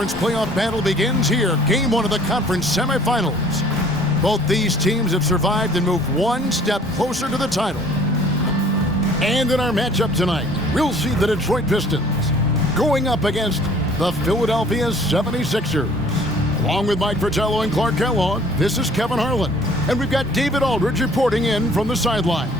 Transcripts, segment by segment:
conference playoff battle begins here. Game 1 of the conference semifinals. Both these teams have survived and moved one step closer to the title. And in our matchup tonight, we'll see the Detroit Pistons going up against the Philadelphia 76ers. Along with Mike Fratello and Clark Kellogg, this is Kevin Harlan. And we've got David Aldridge reporting in from the sidelines.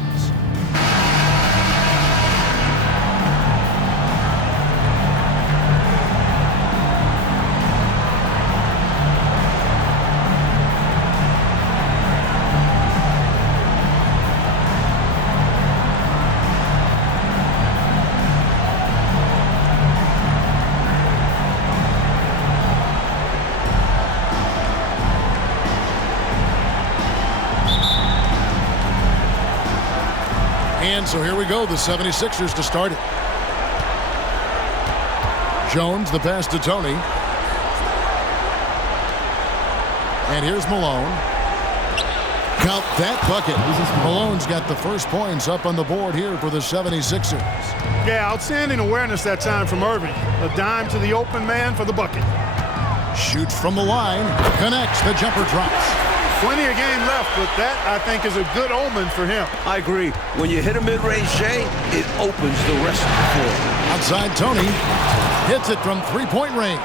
And so here we go, the 76ers to start it. Jones, the pass to Tony. And here's Malone. Count that bucket. Malone's got the first points up on the board here for the 76ers. Yeah, outstanding awareness that time from Irving. A dime to the open man for the bucket. Shoots from the line. Connects. The jumper drops. Plenty of game left, but that, I think, is a good omen for him. I agree. When you hit a mid-range J, it opens the rest of the floor. Outside Tony. Hits it from three-point range.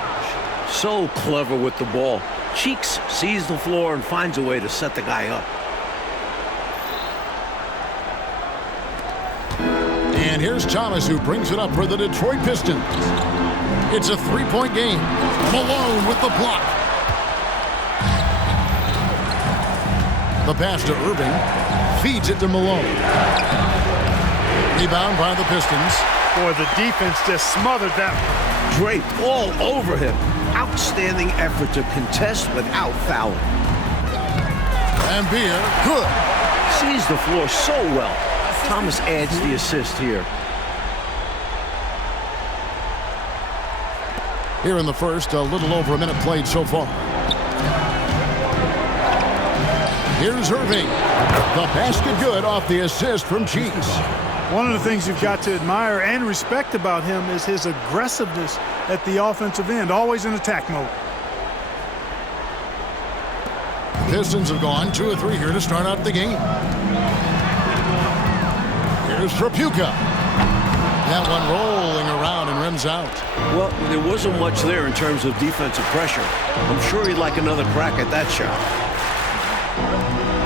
So clever with the ball. Cheeks sees the floor and finds a way to set the guy up. And here's Thomas, who brings it up for the Detroit Pistons. It's a three-point game. Malone with the block. The pass to Irving. Feeds it to Malone. Rebound by the Pistons. Boy, the defense just smothered that one. Draped all over him. Outstanding effort to contest without fouling. And Beer, good. Sees the floor so well. Thomas adds the assist here. Here in the first, a little over a minute played so far. Here's Irving. The basket good off the assist from Cheeks. One of the things you've got to admire and respect about him is his aggressiveness at the offensive end, always in attack mode. The Pistons have gone 2 of 3 here to start out the game. Here's Trapuka. That one rolling around and rims out. Well, there wasn't much there in terms of defensive pressure. I'm sure he'd like another crack at that shot.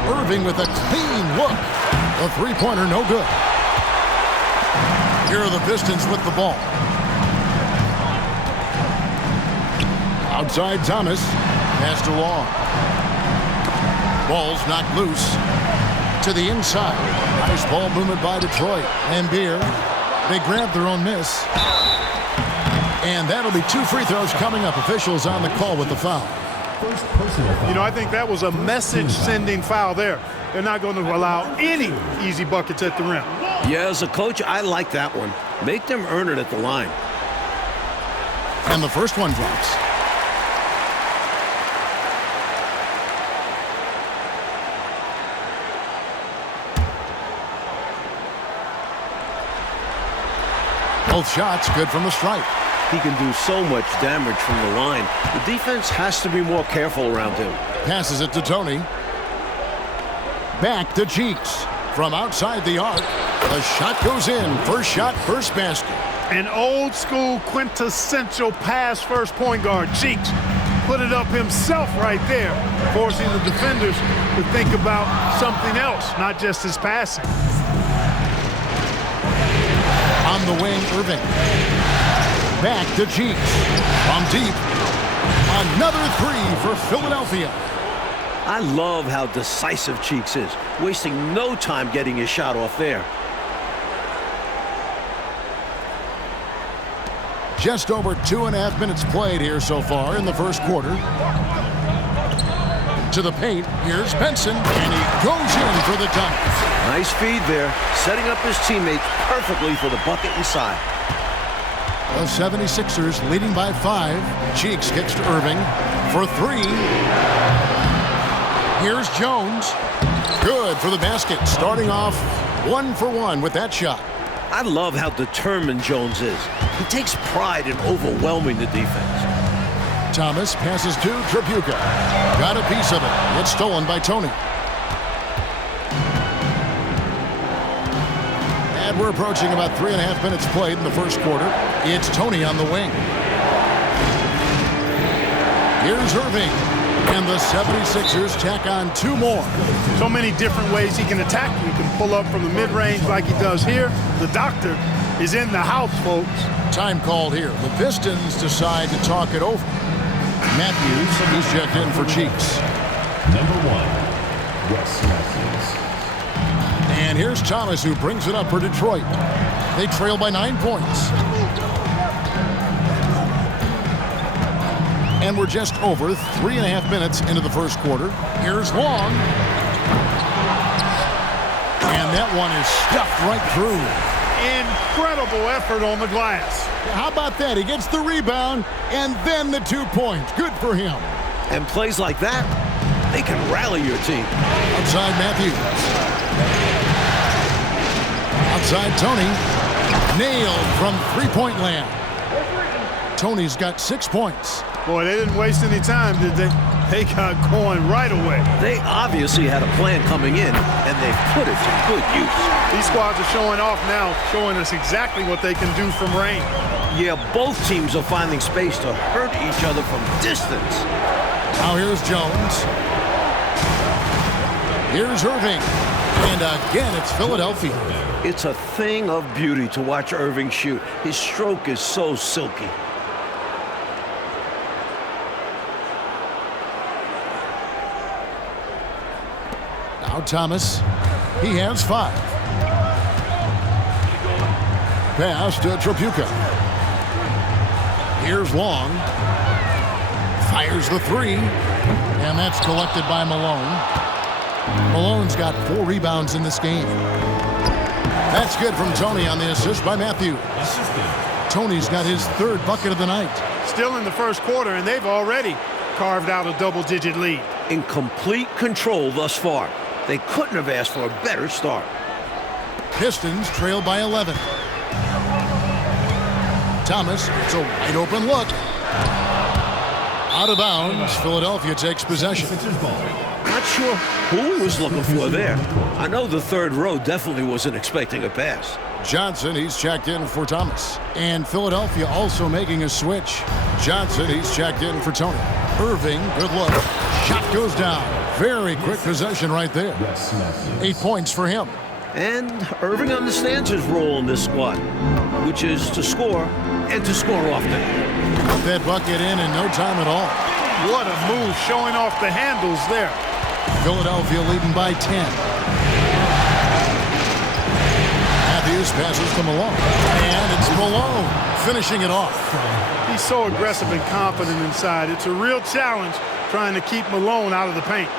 Irving with a clean look. The three-pointer no good. Here are the Pistons with the ball. Outside Thomas. Pass to Long. Ball's knocked loose. To the inside. Nice ball movement by Detroit. And Beer. They grab their own miss. And that'll be 2 free throws coming up. Officials on the call with the foul. You know, I think that was a message-sending foul there. They're not going to allow any easy buckets at the rim. Yeah, as a coach, I like that one. Make them earn it at the line. And the first one drops. Both shots good from the stripe. He can do so much damage from the line. The defense has to be more careful around him. Passes it to Tony. Back to Cheeks. From outside the arc. The shot goes in. First shot, first basket. An old-school quintessential pass-first point guard. Cheeks put it up himself right there, forcing the defenders to think about something else, not just his passing. On the wing, Irving. Back to Cheeks. From deep. Another three for Philadelphia. I love how decisive Cheeks is, wasting no time getting his shot off there. Just over 2.5 minutes played here so far in the first quarter. To the paint, here's Benson, and he goes in for the dunk. Nice feed there, setting up his teammates perfectly for the bucket inside. The 76ers leading by 5. Cheeks kicks to Irving for 3. Here's Jones. Good for the basket, starting off 1 for 1 with that shot. I love how determined Jones is. He takes pride in overwhelming the defense. Thomas passes to Tripucka. Got a piece of it. It's stolen by Tony. And we're approaching about 3.5 minutes played in the first quarter. It's Tony on the wing. Here's Irving. And the 76ers tack on 2 more. So many different ways he can attack. He can pull up from the mid-range like he does here. The doctor is in the house, folks. Time called here. The Pistons decide to talk it over. Matthews, he's checked in for Cheeks. Number 1, Wes Matthews. And here's Thomas, who brings it up for Detroit. They trail by 9 points. And we're just over 3.5 minutes into the first quarter. Here's Long. And that one is stuffed right through. Incredible effort on the glass. How about that? He gets the rebound and then the 2 points. Good for him. And plays like that, they can rally your team. Outside Matthews. Outside Tony. Nailed from three-point land. Tony's got 6 points. Boy, they didn't waste any time, did they? They got going right away. They obviously had a plan coming in, and they've put it to good use. These squads are showing off now, showing us exactly what they can do from range. Yeah, both teams are finding space to hurt each other from distance. Now here's Jones. Here's Irving. And again, it's Philadelphia. It's a thing of beauty to watch Irving shoot. His stroke is so silky. Now Thomas, he has 5. Pass to Tripucka. Here's Long. Fires the 3. And that's collected by Malone. Malone's got 4 rebounds in this game. That's good from Tony on the assist by Matthews. Tony's got his 3rd bucket of the night. Still in the first quarter, and they've already carved out a double-digit lead. In complete control thus far. They couldn't have asked for a better start. Pistons trail by 11. Thomas, it's a wide open look. Out of bounds, Philadelphia takes possession. Not sure who he was looking for there. I know the third row definitely wasn't expecting a pass. Johnson, he's checked in for Thomas. And Philadelphia also making a switch. Johnson, he's checked in for Tony. Irving, good look. Shot goes down. Very quick possession right there. 8 points for him. And Irving understands his role in this squad, which is to score and to score often. Put that bucket in no time at all. What a move, showing off the handles there. Philadelphia leading by 10. Matthews passes to Malone. And it's Malone finishing it off. He's so aggressive and confident inside. It's a real challenge trying to keep Malone out of the paint.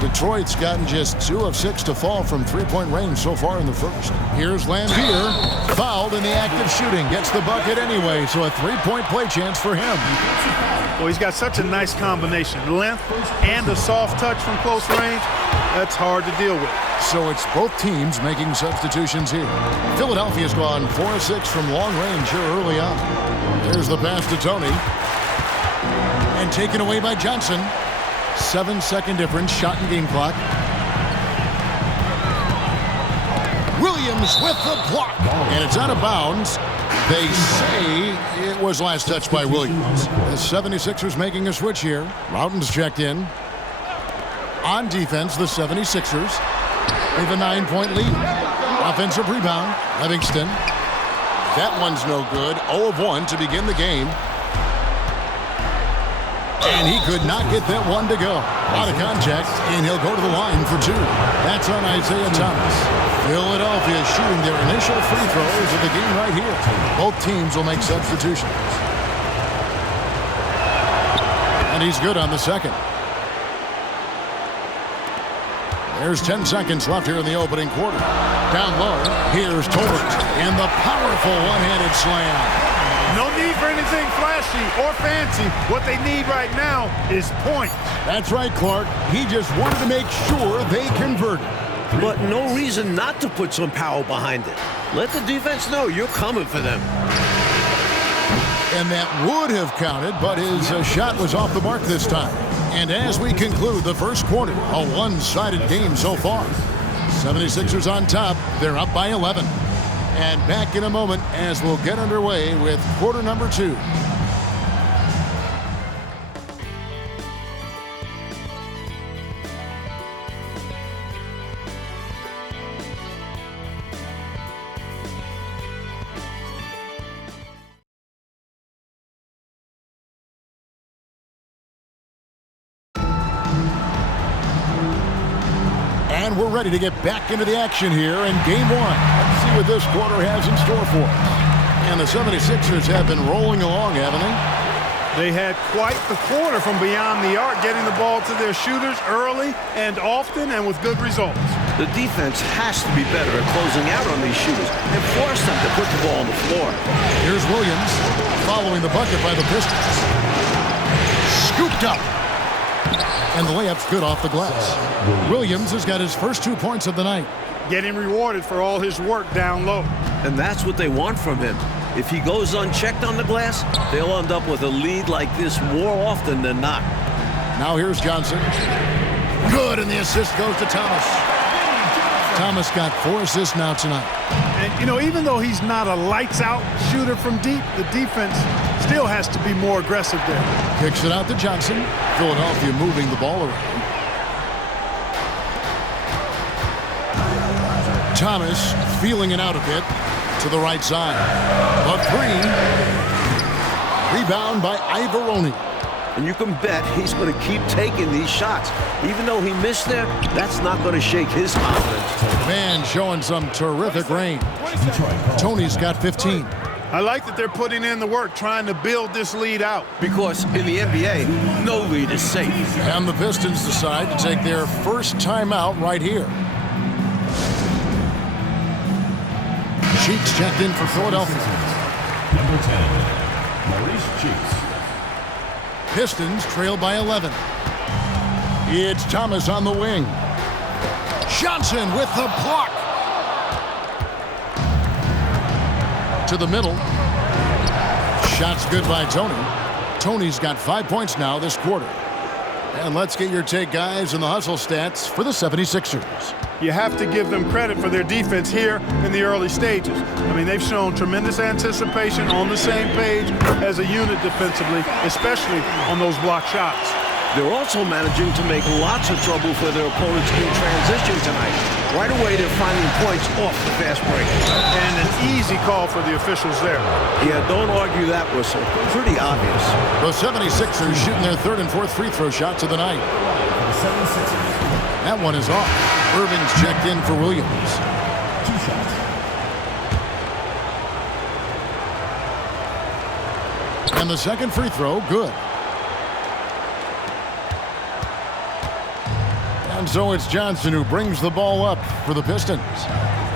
Detroit's gotten just 2 of 6 to fall from 3-point range so far in the first. Here's Lampier, fouled in the act of shooting. Gets the bucket anyway, so a 3-point play chance for him. Well, he's got such a nice combination. Length and a soft touch from close range. That's hard to deal with. So it's both teams making substitutions here. Philadelphia's gone 4 of 6 from long range here early on. There's the pass to Tony. And taken away by Johnson. 7-second difference, shot and game clock. Williams with the block. And it's out of bounds. They say it was last touched by Williams. The 76ers making a switch here. Routen's checked in. On defense, the 76ers. They have a 9-point lead. Offensive rebound, Livingston. That one's no good. 0 of 1 to begin the game. And he could not get that one to go. Out of contact, and he'll go to the line for 2. That's on Isaiah Thomas. Philadelphia shooting their initial free throws of the game right here. Both teams will make substitutions. And he's good on the second. There's 10 seconds left here in the opening quarter. Down low, here's Tolbert. And the powerful one-handed slam. No need for anything flashy or fancy. What they need right now is points. That's right, Clark. He just wanted to make sure they converted. But no reason not to put some power behind it. Let the defense know you're coming for them. And that would have counted, but his shot was off the mark this time. And as we conclude the first quarter, a one-sided game so far. 76ers on top. They're up by 11. And back in a moment as we'll get underway with quarter number 2. And we're ready to get back into the action here in game 1. Let's see what this quarter has in store for us. And the 76ers have been rolling along, haven't they? They had quite the quarter from beyond the arc, getting the ball to their shooters early and often and with good results. The defense has to be better at closing out on these shooters and force them to put the ball on the floor. Here's Williams following the bucket by the Pistons. Scooped up. And the layup's good off the glass. Williams has got his first 2 points of the night. Getting rewarded for all his work down low. And that's what they want from him. If he goes unchecked on the glass, they'll end up with a lead like this more often than not. Now here's Johnson. Good, and the assist goes to Thomas. Thomas got 4 assists now tonight. And, you know, even though he's not a lights-out shooter from deep, the defense still has to be more aggressive there. Kicks it out to Johnson. Philadelphia moving the ball around. Thomas feeling it out a bit to the right side. A 3. Rebound by Ivoroni. And you can bet he's going to keep taking these shots. Even though he missed there, that's not going to shake his confidence. Man showing some terrific range. Tony's got 15. I like that they're putting in the work, trying to build this lead out. Because in the NBA, no lead is safe. And the Pistons decide to take their first timeout right here. Cheeks checked in for Philadelphia. Number 10, Maurice Cheeks. Pistons trail by 11. It's Thomas on the wing. Johnson with the block. To the middle. Shot's good by Tony. Tony's got 5 points now this quarter. And let's get your take, guys, in the hustle stats for the 76ers. You have to give them credit for their defense here in the early stages. I mean, they've shown tremendous anticipation, on the same page as a unit defensively, especially on those block shots. They're also managing to make lots of trouble for their opponents in transition tonight. Right away, they're finding points off the fast break. And an easy call for the officials there. Yeah, don't argue that whistle. Pretty obvious. The 76ers shooting their 3rd and 4th free throw shots of the night. That one is off. Irving's checked in for Williams. 2 shots. And the second free throw, good. And so it's Johnson who brings the ball up for the Pistons.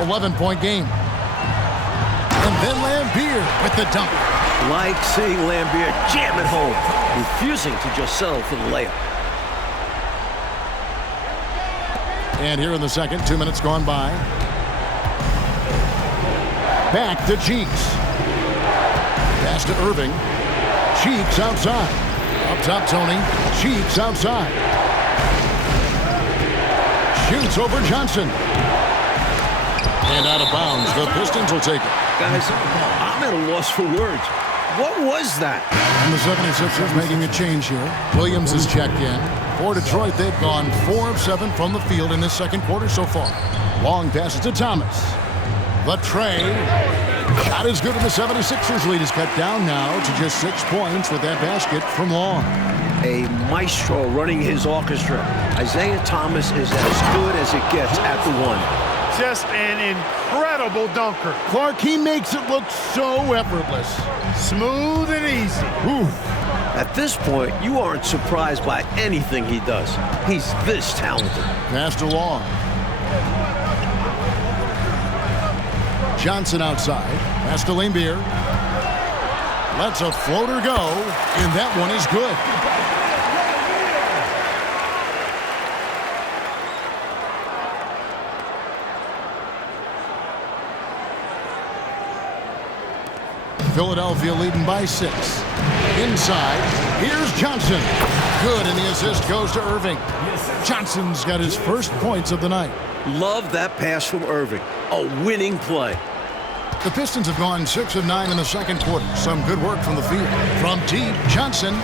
11-point game. And then Lambeer with the dunk. Like seeing Lambeer jam it home, refusing to just settle for the layup. And here in the second, 2 minutes gone by. Back to Cheeks. Pass to Irving. Cheeks outside. Up top, Tony. Cheeks outside. Shoots over Johnson. And out of bounds. The Pistons will take it. Guys, I'm at a loss for words. What was that? And the 76ers making a change here. Williams is checked in. For Detroit, they've gone 4 of 7 from the field in this second quarter so far. Long passes to Thomas. The tray. Shot is good, and the 76ers lead is cut down now to just 6 points with that basket from Long. A maestro running his orchestra. Isaiah Thomas is as good as it gets at the one. Just an incredible dunker. Clark, he makes it look so effortless. Smooth and easy. Ooh. At this point, you aren't surprised by anything he does. He's this talented. Pass to Long. Johnson outside. Pass to Lambeer. Lets a floater go, and that one is good. Philadelphia leading by 6. Inside, here's Johnson. Good, and the assist goes to Irving. Johnson's got his first points of the night. Love that pass from Irving. A winning play. The Pistons have gone 6 of 9 in the second quarter. Some good work from the field. From deep, Johnson.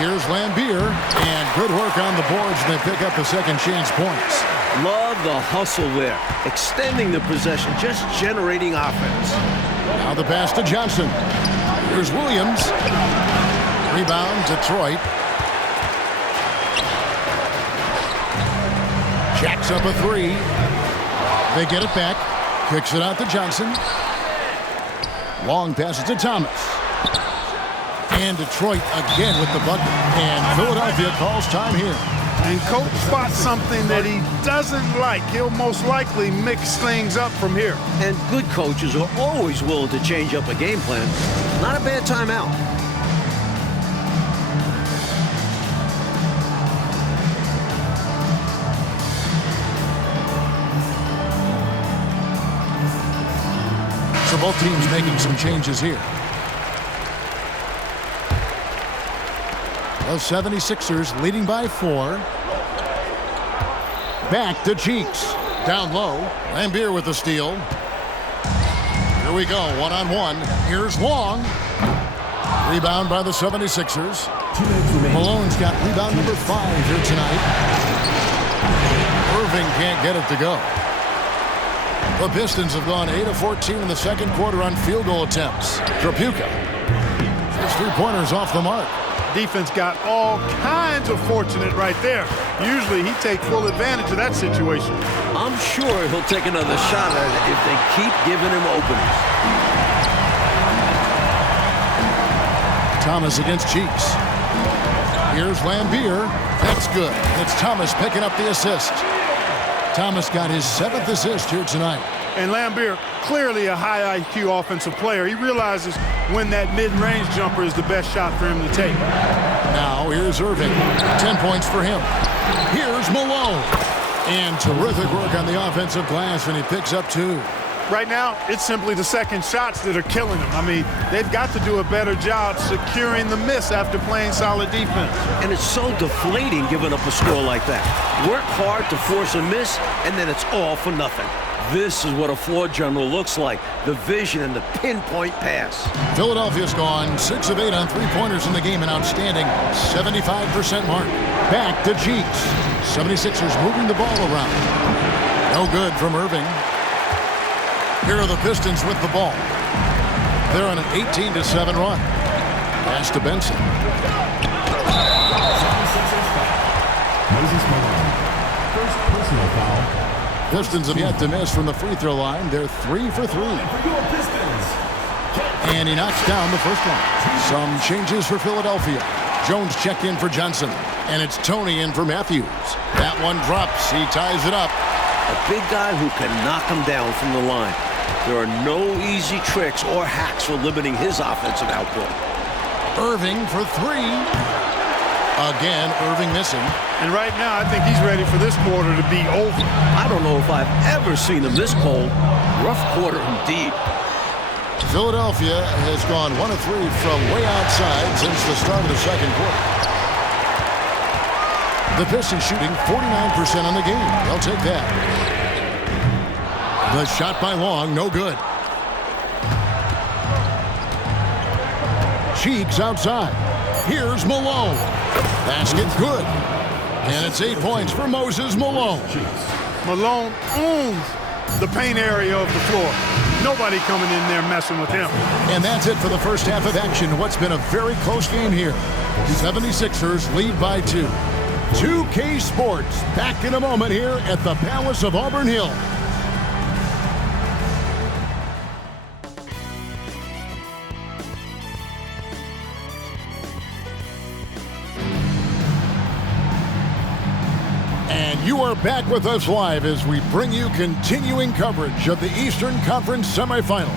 Here's Lambier, and good work on the boards, and they pick up the second chance points. Love the hustle there. Extending the possession, just generating offense. Now the pass to Johnson. Here's Williams. Rebound, Detroit. Jacks up a 3. They get it back. Kicks it out to Johnson. Long passes to Thomas. And Detroit again with the bucket. And Philadelphia calls time here. And coach spots something that he doesn't like. He'll most likely mix things up from here. And good coaches are always willing to change up a game plan. Not a bad timeout. So both teams making some changes here. The 76ers leading by 4. Back to Cheeks. Down low. Lambier with the steal. Here we go. One-on-one. Here's Long. Rebound by the 76ers. Malone's got rebound number 5 here tonight. Irving can't get it to go. The Pistons have gone 8 of 14 in the second quarter on field goal attempts. Trapuka. His 3-pointers off the mark. Defense got all kinds of fortunate right there. Usually he takes full advantage of that situation. I'm sure he'll take another shot at it if they keep giving him openings. Thomas against Cheeks. Here's Lambier. That's good. It's Thomas picking up the assist. Thomas got his 7th assist here tonight. And Lambier, clearly a high IQ offensive player. He realizes when that mid-range jumper is the best shot for him to take. Now here's Irving. 10 points for him. Here's Malone. And terrific work on the offensive glass, and he picks up 2. Right now, it's simply the second shots that are killing them. I mean, they've got to do a better job securing the miss after playing solid defense. And it's so deflating giving up a score like that. Work hard to force a miss, and then it's all for nothing. This is what a floor general looks like. The vision and the pinpoint pass. Philadelphia's gone 6 of 8 on 3-pointers in the game, an outstanding 75% mark. Back to Cheeks. 76ers moving the ball around. No good from Irving. Here are the Pistons with the ball. They're on an 18-7 run. Pass to Benson. First personal foul. Pistons have yet to miss from the free throw line. They're 3 for 3. And he knocks down the first one. Some changes for Philadelphia. Jones checked in for Johnson. And it's Tony in for Matthews. That one drops. He ties it up. A big guy who can knock him down from the line. There are no easy tricks or hacks for limiting his offensive output. Irving for 3. Again, Irving missing. And right now, I think he's ready for this quarter to be over. I don't know if I've ever seen him this cold. Rough quarter indeed. Philadelphia has gone 1 of 3 from way outside since the start of the second quarter. The Pistons shooting 49% on the game. They'll take that. The shot by Long, no good. Cheeks outside. Here's Malone. Basket good. And it's 8 points for Moses Malone. Malone owns the paint area of the floor. Nobody coming in there messing with him. And that's it for the first half of action. What's been a very close game here. 76ers lead by 2. 2K Sports back in a moment here at the Palace of Auburn Hill. You are back with us live as we bring you continuing coverage of the Eastern Conference semifinals.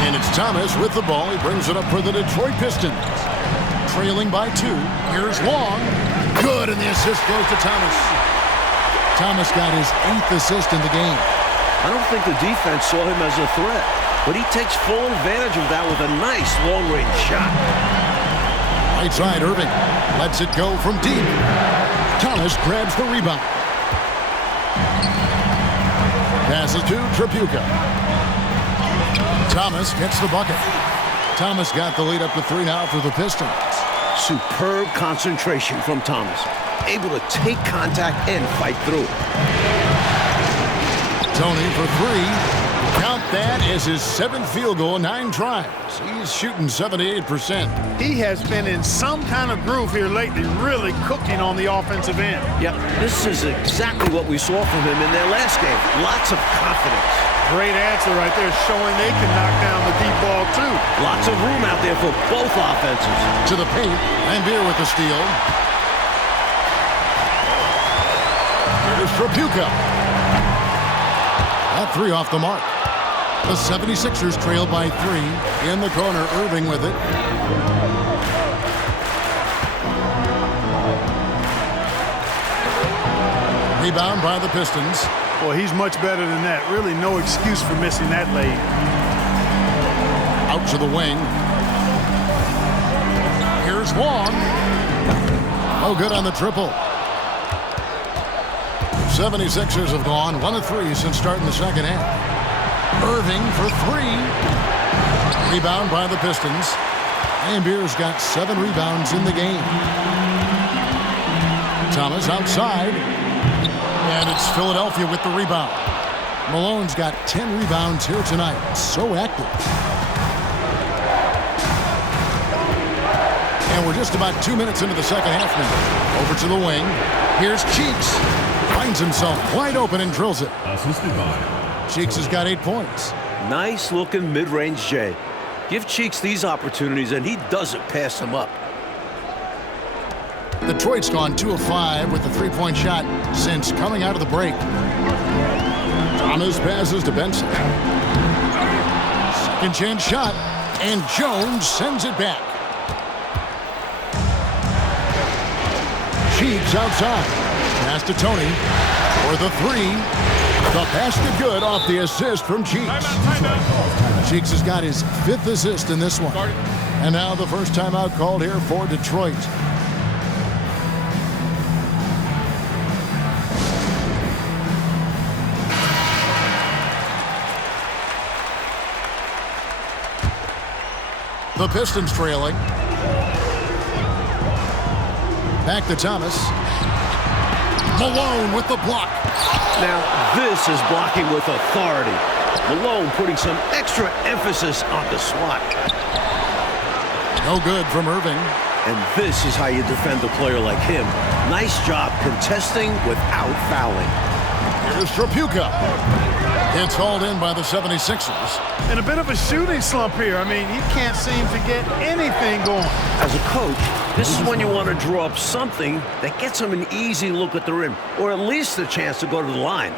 And it's Thomas with the ball. He brings it up for the Detroit Pistons. trailing by 2. Here's Long. Good, and the assist goes to Thomas. Thomas got his 8th assist in the game. I don't think the defense saw him as a threat, but he takes full advantage of that with a nice long-range shot. Right side, Irving lets it go from deep. Thomas grabs the rebound. Passes to Tripucka. Thomas gets the bucket. Thomas got the lead up to 3 now for the Pistons. Superb concentration from Thomas. Able to take contact and fight through. Tony for 3. Count that as his 7th field goal in 9 tries. He's shooting 78%. He has been in some kind of groove here lately, really cooking on the offensive end. Yep, this is exactly what we saw from him in their last game. Lots of confidence. Great answer right there, showing they can knock down the deep ball, too. Lots of room out there for both offenses. To the paint, Lambier with the steal. Here's Tripucka. That 3 off the mark. The 76ers trail by 3. In the corner, Irving with it. Rebound by the Pistons. Well, he's much better than that. Really no excuse for missing that lane. Out to the wing. Here's Long. No good on the triple. 76ers have gone 1 of 3 since starting the second half. Irving for 3. Rebound by the Pistons. Lambier's got 7 rebounds in the game. Thomas outside. And it's Philadelphia with the rebound. Malone's got 10 rebounds here tonight. So active. And we're just about 2 minutes into the second half now. Over to the wing. Here's Cheeks. Finds himself wide open and drills it. Assisted by Cheeks has got 8 points. Nice looking mid-range J. Give Cheeks these opportunities and he doesn't pass them up. Detroit's gone 2 of 5 with the 3-point shot since coming out of the break. Thomas passes to Benson. Second chance shot, and Jones sends it back. Cheeks outside. Pass to Tony for the 3. The basket good off the assist from Cheeks. Cheeks has got his 5th assist in this one. And now the first timeout called here for Detroit. The Pistons trailing. Back to Thomas. Malone with the block. Now, this is blocking with authority. Malone putting some extra emphasis on the swat. No good from Irving. And this is how you defend a player like him. Nice job contesting without fouling. Here's Tripucka. It's hauled in by the 76ers. And a bit of a shooting slump here. I mean, he can't seem to get anything going. As a coach, this is when you want to draw up something that gets him an easy look at the rim, or at least a chance to go to the line.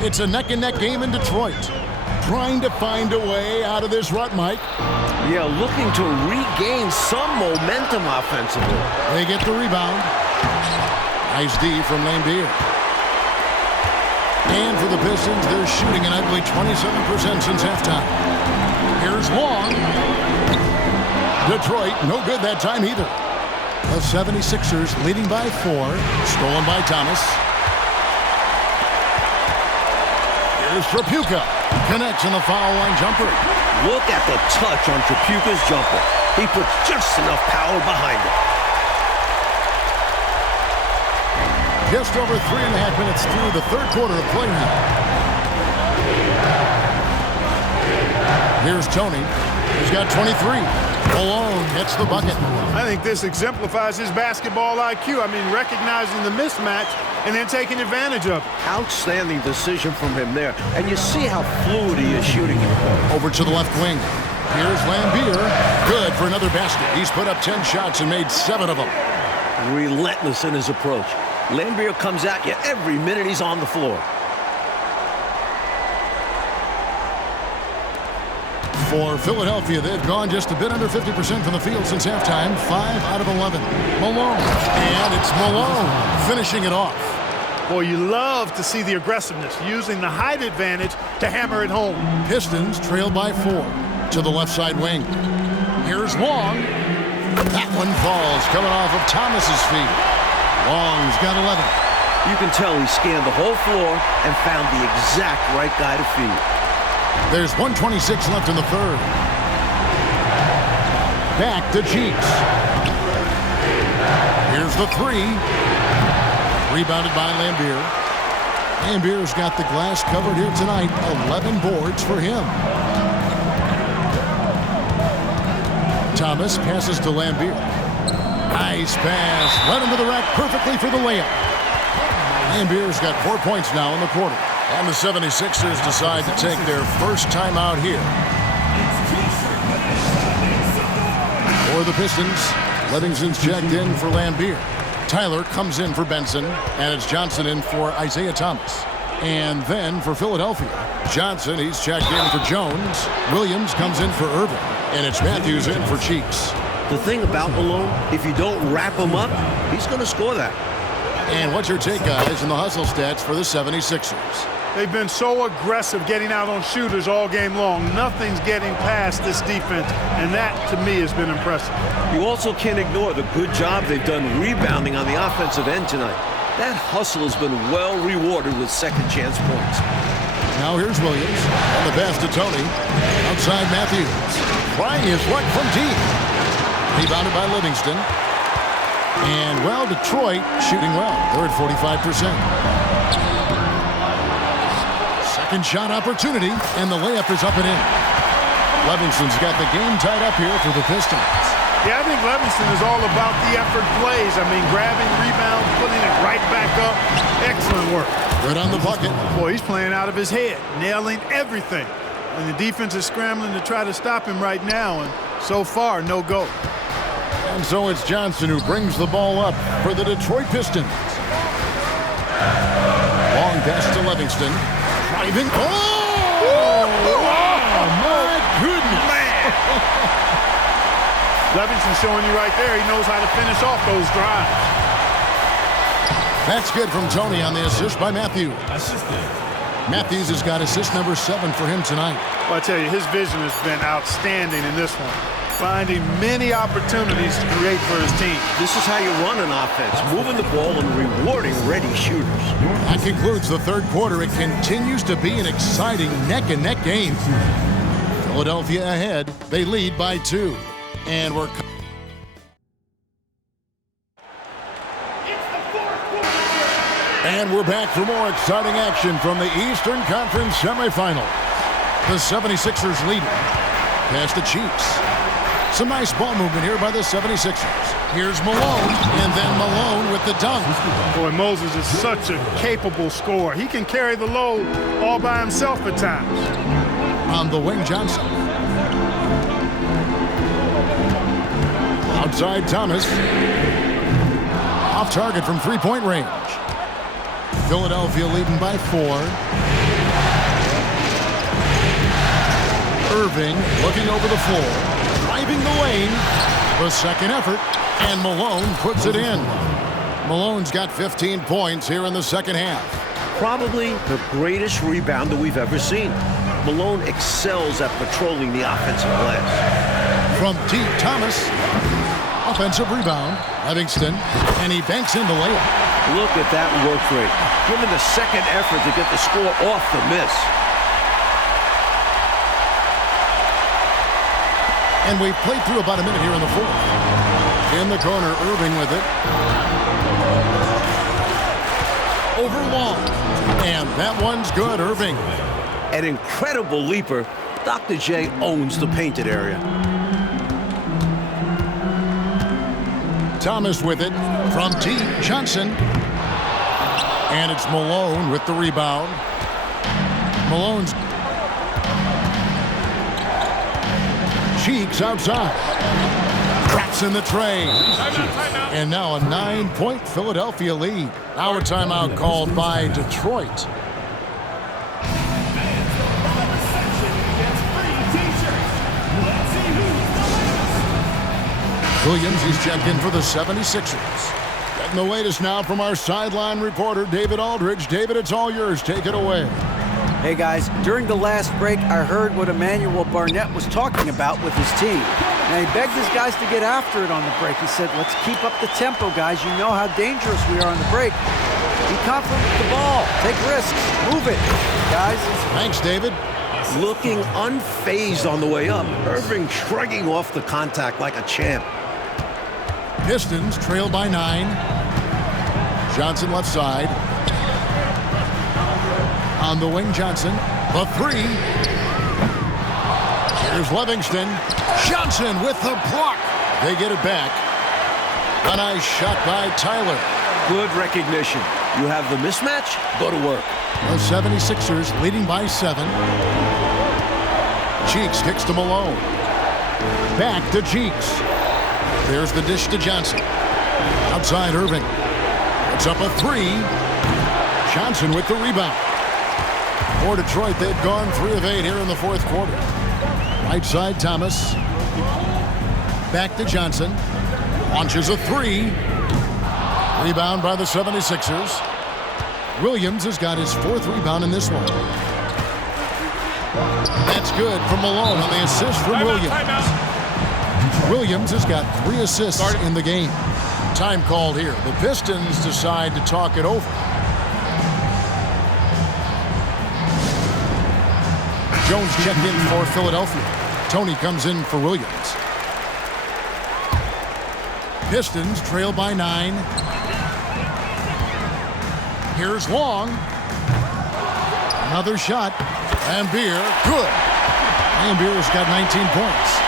It's a neck-and-neck game in Detroit. Trying to find a way out of this rut, Mike. Yeah, looking to regain some momentum offensively. They get the rebound. Nice D from Lambier. And for the Pistons, they're shooting an ugly 27% since halftime. Here's Long. Detroit, no good that time either. The 76ers leading by 4. Stolen by Thomas. Here's Tripucka. Connects in the foul line jumper. Look at the touch on Tripucka's jumper. He puts just enough power behind it. Just over 3.5 minutes through the third quarter of play now. Here's Tony. He's got 23. Malone hits the bucket. I think this exemplifies his basketball IQ. I mean, recognizing the mismatch and then taking advantage of it. Outstanding decision from him there. And you see how fluid he is shooting it. Over to the left wing. Here's Lambier. Good for another basket. He's put up 10 shots and made 7 of them. Relentless in his approach. Lambier comes at you every minute he's on the floor. For Philadelphia, they've gone just a bit under 50% from the field since halftime. 5 out of 11. Malone. And it's Malone finishing it off. Boy, you love to see the aggressiveness, using the height advantage to hammer it home. Pistons trail by 4 to the left side wing. Here's Long. That one falls, coming off of Thomas's feet. Long's got 11. You can tell he scanned the whole floor and found the exact right guy to feed. There's 1:26 left in the third. Back to Cheeks. Here's the three. Rebounded by Lambier. Lambier's got the glass covered here tonight. 11 boards for him. Thomas passes to Lambier. Nice pass. Led him to the rack perfectly for the layup. Lambier's got 4 points now in the quarter. And the 76ers decide to take their first time out here. For the Pistons, Livingston's checked in for Lambier. Tyler comes in for Benson, and it's Johnson in for Isaiah Thomas. And then for Philadelphia, Johnson, he's checked in for Jones. Williams comes in for Irving, and it's Matthews in for Cheeks. The thing about Malone, if you don't wrap him up, he's going to score that. And what's your take, guys, in the hustle stats for the 76ers? They've been so aggressive getting out on shooters all game long. Nothing's getting past this defense, and that, to me, has been impressive. You also can't ignore the good job they've done rebounding on the offensive end tonight. That hustle has been well rewarded with second chance points. Now here's Williams on the pass to Tony. Outside Matthews. Trying his luck from deep. Rebounded by Livingston. And, well, Detroit shooting well. They're at 45%. Second shot opportunity, and the layup is up and in. Livingston's got the game tied up here for the Pistons. Yeah, I think Livingston is all about the effort plays. I mean, grabbing, rebounds, putting it right back up. Excellent work. Good on the bucket. Boy, he's playing out of his head, nailing everything. And the defense is scrambling to try to stop him right now, and so far, no go. And so it's Johnson who brings the ball up for the Detroit Pistons. Long pass to Livingston. Driving. Oh! My goodness. Man. Livingston showing you right there. He knows how to finish off those drives. That's good from Tony on the assist by Matthews. Matthews has got assist number 7 for him tonight. Well, I tell you, his vision has been outstanding in this one. Finding many opportunities to create for his team. This is how you run an offense, moving the ball and rewarding ready shooters. That concludes the third quarter. It continues to be an exciting neck-and-neck game. Philadelphia ahead. They lead by 2. And we're... And we're back for more exciting action from the Eastern Conference semifinal. The 76ers leading. Pass to Cheeks. Some nice ball movement here by the 76ers. Here's Malone, and then Malone with the dunk. Boy, Moses is such a capable scorer. He can carry the load all by himself at times. On the wing, Johnson. Outside Thomas. Off target from three-point range. Philadelphia leading by 4. Irving looking over the floor. Driving the lane, the second effort, and Malone puts it in. Malone's got 15 points here in the second half. Probably the greatest rebounder we've ever seen. Malone excels at patrolling the offensive glass. From deep, Thomas. Offensive rebound, Livingston, and he banks in the layup. Look at that work rate. Given the second effort to get the score off the miss. And we've played through about a minute here in the fourth. In the corner, Irving with it. Over Long. And that one's good, Irving. An incredible leaper. Dr. J owns the painted area. Thomas with it. From deep, Johnson. And it's Malone with the rebound. Malone's Cheeks outside. Drops in the tray. And now a 9-point Philadelphia lead. Now a timeout called by Detroit. Williams, he's checked in for the 76ers. Getting the latest now from our sideline reporter, David Aldridge. David, it's all yours. Take it away. Hey, guys. During the last break, I heard what Emmanuel Barnett was talking about with his team. Now, he begged his guys to get after it on the break. He said, let's keep up the tempo, guys. You know how dangerous we are on the break. Be confident with the ball. Take risks. Move it, guys. Thanks, David. Looking unfazed on the way up. Irving shrugging off the contact like a champ. Pistons trail by 9. Johnson left side. On the wing, Johnson. The 3. Here's Livingston. Johnson with the block. They get it back. A nice shot by Tyler. Good recognition. You have the mismatch, go to work. The 76ers leading by 7. Cheeks kicks to Malone. Back to Cheeks. There's the dish to Johnson. Outside Irving. It's up a 3. Johnson with the rebound. For Detroit, they've gone 3 of 8 here in the fourth quarter. Right side, Thomas. Back to Johnson. Launches a 3. Rebound by the 76ers. Williams has got his 4th rebound in this one. That's good from Malone on the assist from Williams. Williams has got 3 assists in the game. Time called here. The Pistons decide to talk it over. Jones checked in for Philadelphia. Tony comes in for Williams. Pistons trail by 9. Here's Long. Another shot. Lambier, good. Lambier's got 19 points.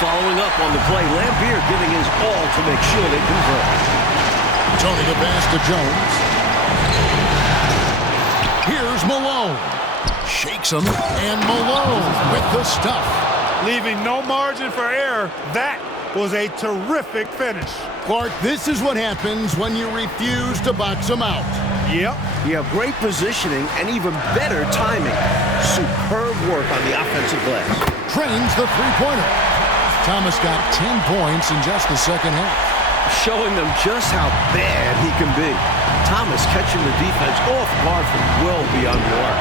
Following up on the play, Lambier giving his all to make sure they convert. Tony the pass to Jones. Here's Malone. Shakes him, and Malone with the stuff. Leaving no margin for error. That was a terrific finish. Clark, this is what happens when you refuse to box him out. Yep. You have great positioning and even better timing. Superb work on the offensive glass. Trains the three-pointer. Thomas got 10 points in just the second half. Showing them just how bad he can be. Thomas catching the defense off guard from well beyond the arc.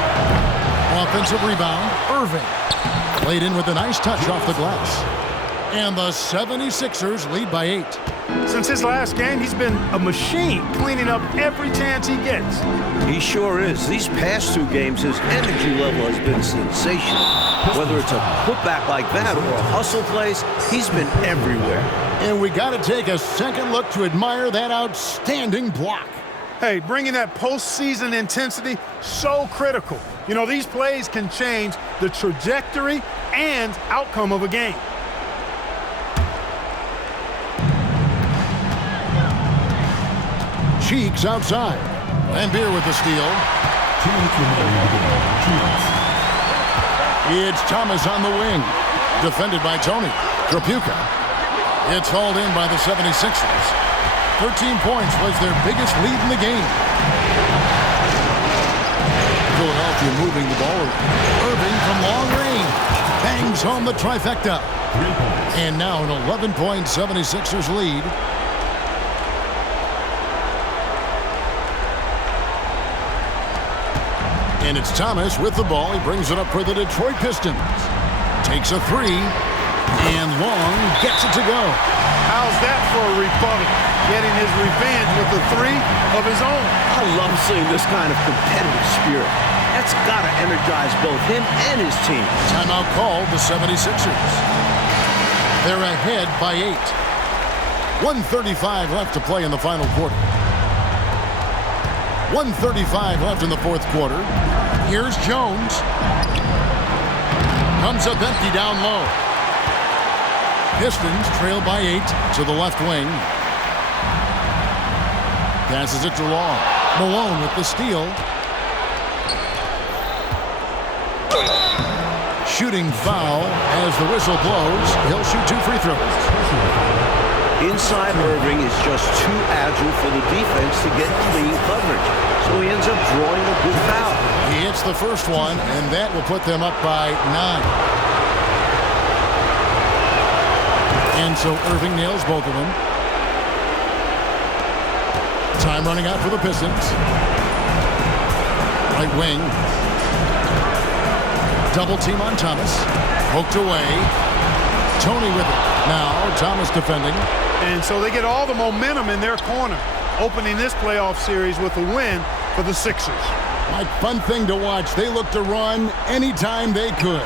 Offensive rebound, Irving. Laid in with a nice touch off the glass. And the 76ers lead by 8. Since his last game, he's been a machine, cleaning up every chance he gets. He sure is. These past 2 games, his energy level has been sensational. Whether it's a putback like that or a hustle plays, he's been everywhere. And we got to take a second look to admire that outstanding block. Hey, bringing that postseason intensity, so critical. You know, these plays can change the trajectory and outcome of a game. Cheeks outside. Lambier with the steal. It's Thomas on the wing. Defended by Tony. Trapuka. It's hauled in by the 76ers. 13 points was their biggest lead in the game. Philadelphia moving the ball around. Irving from long range. Bangs home the trifecta. And now an 11-point 76ers lead. And it's Thomas with the ball. He brings it up for the Detroit Pistons. Takes a 3. And Long gets it to go. How's that for a rebuttal? Getting his revenge with a 3 of his own. I love seeing this kind of competitive spirit. That's got to energize both him and his team. Timeout called the 76ers. They're ahead by 8. 1:35 left to play in the final quarter. 1:35 left in the fourth quarter. Here's Jones. Comes up empty down low. Pistons trail by 8 to the left wing. Passes it to Long. Malone with the steal. Shooting foul as the whistle blows. He'll shoot 2 free throws. Inside Irving is just too agile for the defense to get clean coverage. So he ends up drawing a good foul. He hits the first one, and that will put them up by 9. And so Irving nails both of them. Time running out for the Pistons. Right wing. Double team on Thomas. Poked away. Tony with it. Now Thomas defending. And so they get all the momentum in their corner, opening this playoff series with a win for the Sixers. Mike, fun thing to watch. They look to run anytime they could.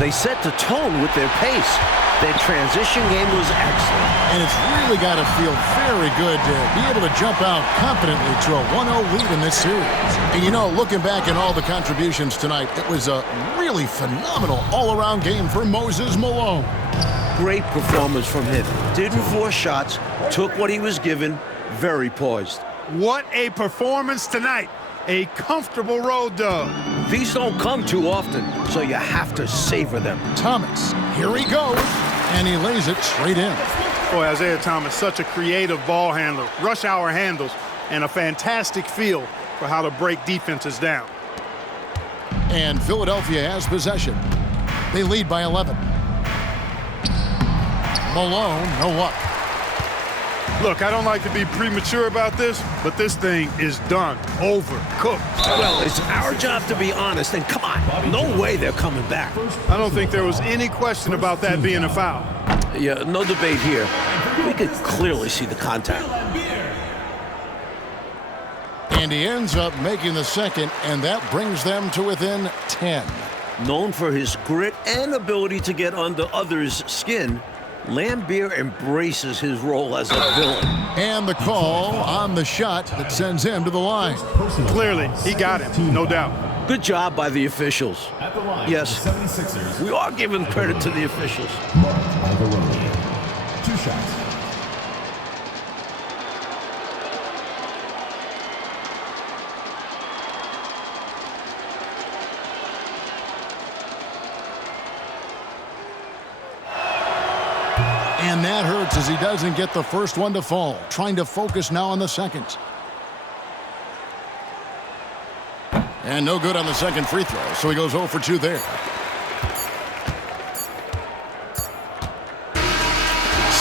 They set the tone with their pace. Their transition game was excellent. And it's really got to feel very good to be able to jump out confidently to a 1-0 lead in this series. And you know, looking back at all the contributions tonight, it was a really phenomenal all-around game for Moses Malone. Great performance from him. Didn't force shots, took what he was given, very poised. What a performance tonight. A comfortable road dub. These don't come too often, so you have to savor them. Thomas, here he goes, and he lays it straight in. Boy, Isaiah Thomas, such a creative ball handler, rush hour handles, and a fantastic feel for how to break defenses down. And Philadelphia has possession. They lead by 11. Malone, no up. Look, I don't like to be premature about this, but this thing is done, over, cooked. Well, it's our job to be honest, and come on, no way they're coming back. I don't think there was any question about that being a foul. Yeah, no debate here. We could clearly see the contact. And he ends up making the second, and that brings them to within 10. Known for his grit and ability to get under others' skin, Lambier embraces his role as a villain. And the call on the shot that sends him to the line. Clearly, he got it, no doubt. Good job by the officials. At the line, Yes, the 76ers. we are giving credit to the officials. Mark Alvarone. 2 shots. And that hurts as he doesn't get the first one to fall. Trying to focus now on the second. And no good on the second free throw, so he goes 0 for 2 there.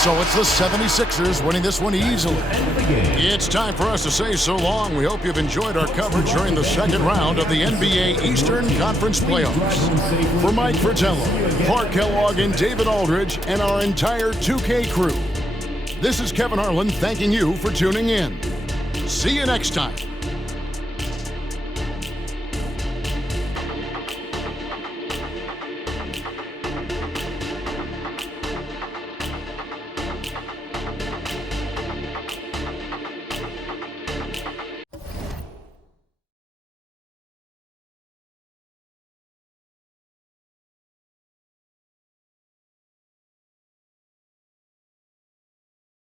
So it's the 76ers winning this one easily. It's time for us to say so long. We hope you've enjoyed our coverage during the second round of the NBA Eastern Conference Playoffs. For Mike Fratello, Clark Kellogg, and David Aldridge, and our entire 2K crew, this is Kevin Harlan thanking you for tuning in. See you next time.